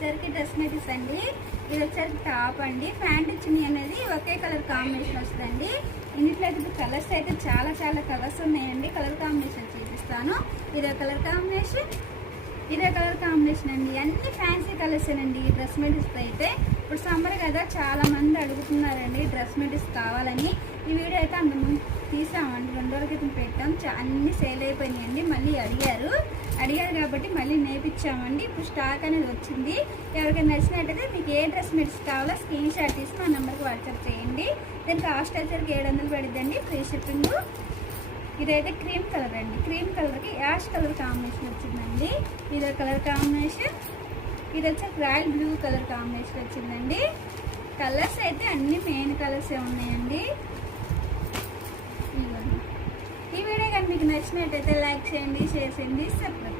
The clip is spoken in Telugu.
వచ్చరికి డ్రెస్ మెటీరియల్స్ అండి. ఇది వచ్చరికి టాప్ అండి. ప్యాంట్ చున్నీ అనేది ఒకే కలర్ కాంబినేషన్ వస్తుందండి. ఇందులో అయితే కలర్స్ అయితే చాలా కలర్స్ ఉన్నాయండి. కలర్ కాంబినేషన్ చూపిస్తాను. ఇదే కలర్ కాంబినేషన్, ఇదే కలర్ కాంబినేషన్ అండి. అన్ని ఫ్యాన్సీ కలర్స్ అండి ఈ డ్రెస్ మెటీరియల్స్ అయితే. ఇప్పుడు సమ్మర్ కదా, చాలా మంది అడుగుతున్నారండి డ్రెస్ మెటీరియల్స్ కావాలని. ఈ వీడియో అయితే అంతకుముందు తీసామండి, 2 రోజుల క్రితం పెట్టాం. అన్ని సేల్ అయిపోయినాయండి. మళ్ళీ అడిగారు కాబట్టి మళ్ళీ నేర్పించామండి. ఇప్పుడు స్టాక్ అనేది వచ్చింది. ఎవరికైనా నచ్చినట్టయితే మీకు ఏ డ్రెస్ మెటీరియల్స్ కావాలో స్క్రీన్ షాట్ తీసి మా నెంబర్కి వాట్సాప్ చేయండి. దీనికి కాస్ట్ వచ్చరికి 700 పడిద్దండి, ఫ్రీ షిప్పింగ్. ఇదైతే క్రీమ్ కలర్ అండి. క్రీమ్ కలర్కి యాష్ కలర్ కాంబినేషన్ వచ్చిందండి. ఇదే కలర్ కాంబినేషన్. ఇది వచ్చి రాయల్ బ్లూ కలర్ కాంబినేషన్ వచ్చిందండి. కలర్స్ అయితే అన్ని మెయిన్ కలర్సే ఉన్నాయండి. ఈ వీడియో కానీ మీకు నచ్చినట్టయితే లైక్ చేయండి, షేర్ చేయండి, సబ్స్క్రైబ్.